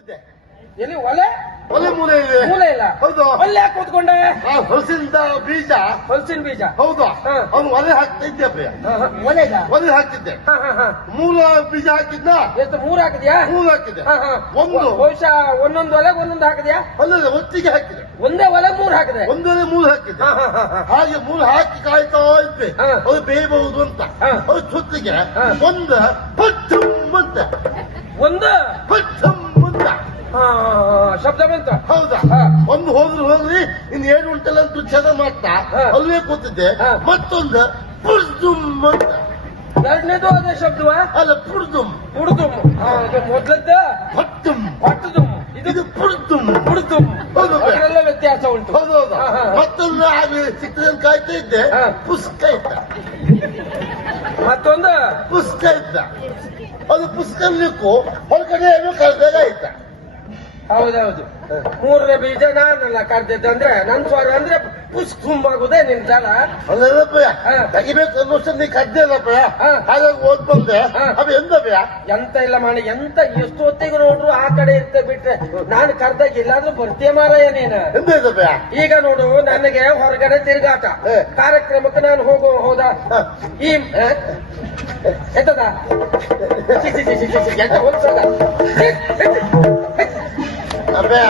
ಕೂತಿದ್ದೆ. ಎಲ್ಲಿ ಒಲೆ ಒಲೆ ಮೂಲೆ ಇದೆ. ಮೂಲೆ ಇಲ್ಲ. ಹೌದು. ಒಲೆ ಯಾಕೆ ಕೂತ್ಕೊಂಡೆ? ಆ ಹೊಲಸಿಂದ ಬೀಜ. ಹೊಲಸಿನ ಬೀಜ. ಹೌದು. ಹಾ. ಅವನು ಒಲೆ ಹಾಕ್ತಾ ಇದ್ದೆ ಅಪ್ಪಯ್ಯ. ಒಲೆಗ ಒಲೆ ಹಾಕಿದ್ದೆ. ಮೂಲ ಬೀಜ ಹಾಕಿದ್ನ. ಎಷ್ಟು ಮೂರು ಹಾಕಿದ್ಯಾ? ಮೂರು ಹಾಕಿದ್ದೆ. ಒಂದು ಬಹುಶಃ ಒಂದೊಂದು ಒಲೆಗೆ ಒಂದೊಂದು ಹಾಕಿದ್ಯಾ? ಅಲ್ಲಲ್ಲ ಒಟ್ಟಿಗೆ ಹಾಕಿದೆ. ಒಂದೇ ಒಲೆಗೆ ಮೂರು ಹಾಕಿದೆ. ಒಂದೊಲೆ ಮೂರು ಹಾಕಿದ್ದೆ. ಹಾಗೆ ಮೂರು ಹಾಕಿ ಕಾಯ್ತಾ ಇದ್ದೆ. ಅದು ಬೇಯಬಹುದು ಅಂತ. ಅದು ಜೊತೆಗೆ ಒಂದು ಪಟ್ಟಂ ಅಂತ. ಒಂದು ಪಟ್ಟಂ ಅಂತ ಶಬ್ದ ಬಂತು. ಹೌದಾ? ಒಂದು ಹೋಗ್ಲಿ ಇನ್ನು ಏನು ಉಂಟಲ್ಲ ಅಂತ ಛದ ಮಾಡ್ತಾ ಅಲ್ಲೇ ಕೂತಿದ್ದೆ. ಮತ್ತೊಂದು ಪುರ್ದುಮ್ ಅಂತ. ಎರಡನೇದು ಅದೇ ಶಬ್ದವಾ? ಅಲ್ಲ ಪುರ್ದುಮ್. ಪುಡ್ದುಮ್. ಮೊದ್ಲದ್ದ ಪಟ್ಟಂ. ಪಟ್ಟದುಮ್. ಇದು ಪುರ್ದುಮ್. ಪುಡ್ದುಮ್. ಹೌದು. ಅದರೆಲ್ಲ ವ್ಯತ್ಯಾಸ ಉಂಟು. ಹೌದೌದು. ಮತ್ತೊಂದು ಹಾಗೆ ಸಿಕ್ಕದಂಗೆ ಕಾಯ್ತಾ ಇದ್ದೆ. ಪುಸ್ಕ ಇದ್ದ. ಮತ್ತೊಂದು ಪುಸ್ಕ ಇದ್ದ. ಅದು ಪುಸ್ತಕಕ್ಕೂ ಹೊರಗಡೆ ಏನೋ ಕಳೆದಾಗ ಆಯ್ತ. ಹೌದೌದು. ಮೂರನೇ ಬೀಜ ನಾನಲ್ಲ ಕರ್ದಿದ್ದು ಅಂದ್ರೆ ನನ್ ಸ್ವರ ಅಂದ್ರೆ ಪುಷ್ಕುಮ್ ಆಗುದೇ ನಿನ್ ಜಲ. ಅಲ್ಲಪ್ಪಯ್ಯ ತೆಗಿಬೇಕು ಅನ್ನೋಷ್ಟು ನೀ ಕದ್ದೆ ಅಲ್ಲಪ್ಪಯ್ಯ. ಹಾಗಾಗಿ ಓದ್ ಬಂದೆ. ಅದು ಎಂದಪ್ಪಯ್ಯ? ಎಂತ ಇಲ್ಲ ಮಾಡಿ ಎಂತ ಎಷ್ಟು ಹೊತ್ತಿಗೆ ನೋಡ್ರು ಆ ಕಡೆ ಇರ್ತೆ ಬಿಟ್ರೆ ನಾನು ಕರ್ದಾಗ ಇಲ್ಲಾದ್ರೂ ಬರ್ತೀಯ ಮಾರಾಯ ನೀನು. ಎಂದ ಇದಪ್ಪಯ್ಯ? ಈಗ ನೋಡು ನನಗೆ ಹೊರಗಡೆ ತಿರುಗಾಟ ಕಾರ್ಯಕ್ರಮಕ್ಕೆ ನಾನು ಹೋದ ಈ ಎಂತದ ಎಂತ ಹೋಗ್ತದ ಅಪ್ಪಯ್ಯ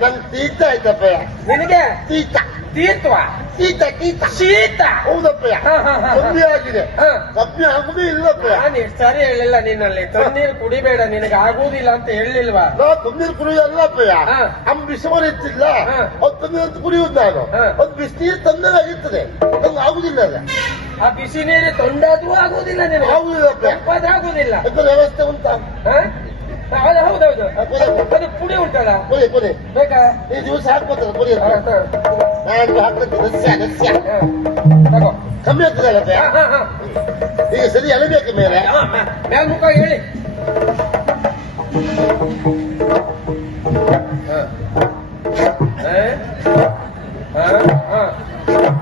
ನನ್ ತೀರ್ಥ ಆಯ್ತಪ್ಪಯ್ಯ. ನಿನಗೆ ತೀರ್ಥ ತೀರ್ಥವ ಶೀತ ಶೀತ ಶೀತ. ಹೌದಪ್ಪಯ್ಯ. ಕಮ್ಮಿ ಆಗಿದೆ. ಕಮ್ಮಿ ಆಗುದೇ ಇಲ್ಲಪ್ಪಯ್ಯ. ನಾನು ಎಷ್ಟು ಸಾರಿ ಹೇಳಿಲ್ಲ ನಿನ್ನಲ್ಲಿ ತಣ್ಣೀರು ಕುಡಿಬೇಡ ನಿನಗೆ ಆಗುವುದಿಲ್ಲ ಅಂತ ಹೇಳಿಲ್ವಾ? ನಾ ತಣ್ಣೀರು ಕುಡಿಯೋದಲ್ಲಪ್ಪಯ್ಯ. ಬಿಸಿಮರ ಇರ್ತಿಲ್ಲ ಅದು ತಣ್ಣೀರು ಕುಡಿಯುವುದು ನಾನು. ಅದು ಬಿಸಿನೀರು ತಣ್ಣಗಾಗಿರ್ತದೆ. ನಂಗೆ ಆಗುದಿಲ್ಲ ಅದ. ಆ ಬಿಸಿ ನೀರು ತೊಂಡಾದ್ರೂ ಆಗುವುದಿಲ್ಲ ನಿನಗೆ. ಆಗುದಿಲ್ಲಪ್ಪ. ತಂಪಾದ್ರೂ ಆಗುವುದಿಲ್ಲ. ವ್ಯವಸ್ಥೆ ಉಂಟಾ? ಹೌದೌದು. ಅದು ಪುಡಿ ಉಂಟಲ್ಲ ಕೊಡಿ ಕೊಡಿ. ಬೇಕಾ? ಈ ದಿವಸ ಹಾಕ್ಬೋದಲ್ಲ ಕೊಡಿ. ನಾನು ಹಾಕ್ಬೇಕು. ರಸ್ಯ ತಗೋ. ಕಮ್ಮಿ ಆಗ್ತದಲ್ಲಪ್ಪ. ಈಗ ಸರಿ ಎಳಬೇಕು ಮೇಲೆ ಮೇಲ್ಮುಖ ಹೇಳಿ.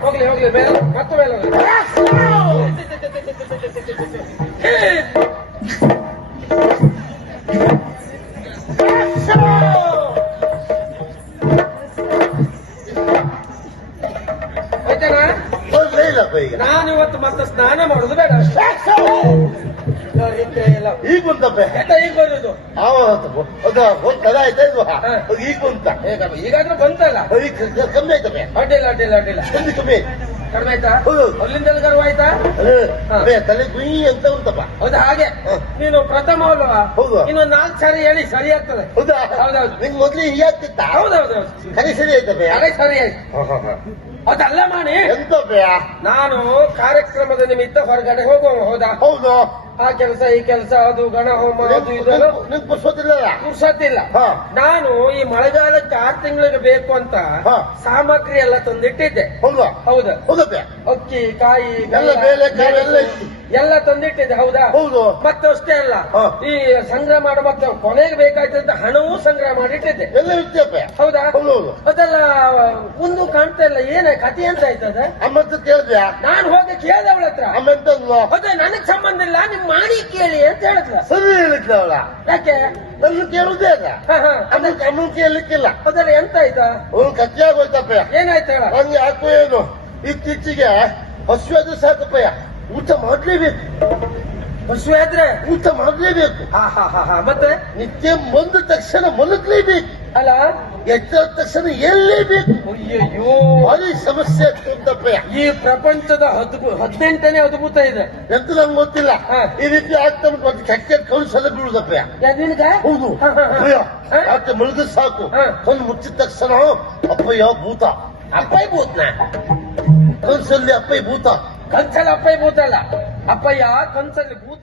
ಹೋಗ್ಲಿ ಹೋಗ್ಲಿ ಮೇಲೆ ಮತ್ತೆ ಮೇಲೆ ಹೋಗ್ಲಿ. ಈಗ ನಾನು ಇವತ್ತು ಮತ್ತೆ ಸ್ನಾನ ಮಾಡುದು ಬೇಡ. ಈಗ ಬಂತಪ್ಪ. ಈಗ ಬರುದು ಕದ ಆಯ್ತಾ ಇದು ಈಗ ಬಂತ. ಈಗಾದ್ರೂ ಬಂತಲ್ಲ. ಕಮ್ಮಿ ಆಯ್ತಪ್ಪ. ಅಡ್ಡಿಲ್ಲ ಅಡ್ಡಿಲ್ಲ ಅಡ್ಡಿಲ್ಲ. ಕಮ್ಮಿ ಕಡಿಮೆ ಆಯ್ತಾ? ಹೌದು. ಅಲ್ಲಿಂದ ಗರ್ವ ಆಯ್ತಾ? ತಲೆ ಗುಯಿ ಅಂತ ಉಂಟಪ್ಪ. ಹೌದು ಹಾಗೆ ನೀನು ಪ್ರಥಮ ಅಲ್ವಾ? ಹೌದು. ಇನ್ನೊಂದು 4 ಸಾರಿ ಹೇಳಿ ಸರಿ ಆಗ್ತದೆ. ಹೌದಾ? ಹೌದೌದು. ನಿಂಗೆ ಮೊದ್ಲು ಹೀಗೆ ಆಗ್ತಿತ್ತ? ಹೌದೌದು. ಸರಿ ಸರಿ ಆಯ್ತಪ್ಪ. ಅದೇ ಸರಿ ಆಯ್ತು. ಅದಲ್ಲ ಮಾಡಿ ಎಂತಪ್ಪ ನಾನು ಕಾರ್ಯಕ್ರಮದ ನಿಮಿತ್ತ ಹೊರಗಡೆ ಹೋಗುವ. ಹೌದಾ? ಹೌದು. ಆ ಕೆಲಸ ಈ ಕೆಲಸ ಅದು ಗಣ ಹೋಮ ಅದು ಇದು ನಿಂಗೆ ಪುರ್ಸೋದಿಲ್ಲ. ಪುರ್ಸತ್ತಿಲ್ಲ. ನಾನು ಈ ಮಳೆಗಾಲಕ್ಕೆ 6 ತಿಂಗಳಿಗೆ ಬೇಕು ಅಂತ ಸಾಮಗ್ರಿ ಎಲ್ಲ ತಂದಿಟ್ಟಿದ್ದೆ. ಹೌದಾ? ಹೌದಾ? ಹೌದಪ್ಪ. ಅಕ್ಕಿ ಕಾಯಿ ಎಲ್ಲ ಬೇಳೆ ಕಾಳು ಎಲ್ಲ ಇತ್ತು. ಎಲ್ಲ ತಂದಿಟ್ಟಿದ್ದೆ. ಹೌದಾ? ಹೌದು. ಮತ್ತೆ ಅಷ್ಟೇ ಅಲ್ಲ ಈ ಸಂಗ್ರಹ ಮಾಡೋ ಮತ್ತೆ ಕೊನೆಗೆ ಬೇಕಾಯ್ತಂತ ಹಣವೂ ಸಂಗ್ರಹ ಮಾಡಿಟ್ಟಿದ್ದೆ. ಎಲ್ಲ ಇತ್ತಪ್ಪ. ಹೌದಾ? ಹೌದೌದು. ಅದೆಲ್ಲ ಒಂದು ಕಾಣ್ತಾ ಇಲ್ಲ. ಏನ ಕಥೆ ಅಂತ ಆಯ್ತದ? ಅಮ್ಮಂತ ಕೇಳಿದ್ಯಾ? ನಾನು ಹೋಗಿ ಕೇಳಿದೆ ಅವಳ ಹತ್ರ. ಅಮ್ಮಂತ ಅದೇ ನನಗ್ ಸಂಬಂಧ ಇಲ್ಲ ನಿಮ್ ಮಾಡಿ ಕೇಳಿ ಅಂತ ಹೇಳಿದ್ಲ. ಸರಿ ಹೇಳಿದ್ಲ ಅವಳ. ಯಾಕೆ? ನನ್ನ ಕೇಳುದೇ ಅಲ್ಲ. ಅಮ್ಮನ್ ಕೇಳಲಿಕ್ಕಿಲ್ಲ. ಅದೆಲ್ಲ ಎಂತ ಆಯ್ತಾ? ಅವ್ನು ಕಚ್ಚೆ ಆಗೋಯ್ತಪ್ಪ. ಏನಾಯ್ತು ಹೇಳ? ನಂಗೆ ಯಾಕೋ ಏನು ಇತ್ತೀಚೆಗೆ ಹಸುವಾದ್ರೆ ಸಾಕಪ್ಪಯ್ಯ ಊಟ ಮಾಡ್ಲೇಬೇಕು. ಹಸುವೆ ಆದ್ರೆ ಊಟ ಮಾಡ್ಲೇಬೇಕು. ಮತ್ತೆ ನಿತ್ಯ ಬಂದ ತಕ್ಷಣ ಮಲಗ್ಲೇಬೇಕು. ಅಲ್ಲ ಎದ್ದ ತಕ್ಷಣ ಎಲ್ಲೇಬೇಕು. ಅಯ್ಯಯ್ಯೋ ಭಾರಿ ಸಮಸ್ಯೆ ಆಗ್ತದಪ್ಪಯ್ಯ. ಈ ಪ್ರಪಂಚದ 18ನೇ ಅದ್ಭುತ ಇದೆ. ಎಂತ ನಂಗೆ ಗೊತ್ತಿಲ್ಲ. ಈ ರೀತಿ ಆಗ್ತಾ ಮತ್ತೆ ಕೆಟ್ಟ ಕೌನ್ಸಲ ಬೀಳುದಪ್ಪಯ್ಯ. ನಿನ್ಗ? ಹೌದು. ಯಾಕೆ ಮಲಗಿದ ಸಾಕು ಕಣ್ಣು ಮುಚ್ಚಿದ ತಕ್ಷಣ ಅಪ್ಪಯ್ಯ ಭೂತ. ಅಪ್ಪಯ್ಯ ಭೂತ್ನ ಕನ್ಸಲ್ಲಿ ಅಪ್ಪಯ್ಯ ಭೂತ. ಕನ್ಸಲ್ಲಿ ಅಪ್ಪಯ್ಯ ಭೂತ ಅಲ್ಲ. ಅಪ್ಪಯ್ಯ ಕನ್ಸಲ್ಲಿ ಭೂತ.